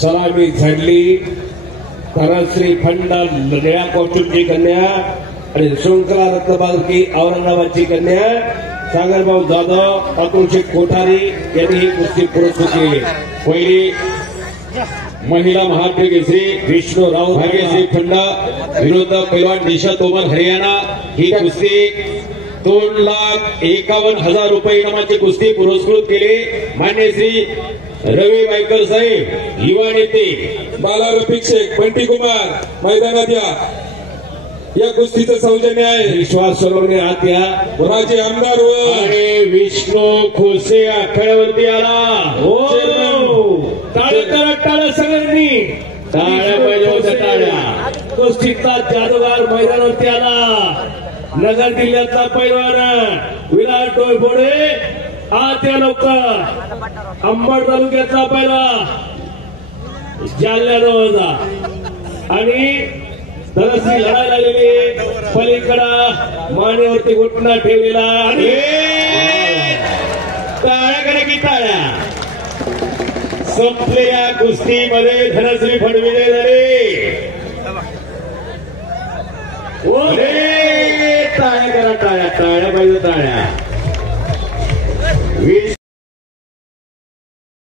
सलामी झडली धनश्री फंडा निळ्या कॉस्ट्यूमची कन्या आणि शृंखला रत्नबालकी औरंगाबादची कन्या सागरभाऊ जाधव अतुल शेख कोठारी यांनी ही कुस्ती पुरस्कृत केली। पहिली महिला महात्मा केसरी विष्णू राऊत भाग्यश्री फंडा विरुद्ध पैलवान निशा तोमर हरियाणा। ही कुस्ती 2,51,000 रुपये इनामाची कुस्ती पुरस्कृत केली। मान्य श्री रवी बायकर साहेब युवा नेते बाला रफिक शेख बंटी कुमार मैदानात या कुस्तीचं सौजन्य आहे। विश्वास सोलवणे आत्या राजे आमदार आणि विष्णू खोसे आखाड्यावरती आला। टाळ्या सगळ्यांनी टाळ्या पाहिजे होत्या टाळ्या। कुस्तीचा जादूगार मैदानावरती आला। नगर जिल्ह्यातला पैलवान विराट डोईफोडे आत्या लवकर अंबड तालुक्यातला पैलवान जालन्याचा आणि धनश्री लढायला आलेली पलीकडा मानेवरती घुटणा ठेवलेला आणि टाळ्या करा की टाळ्या। संपलेल्या कुस्तीमध्ये धनश्री फडविजय झाले। टाळ्या करा टाळ्या टाळ्या पाहिजे टाळ्या।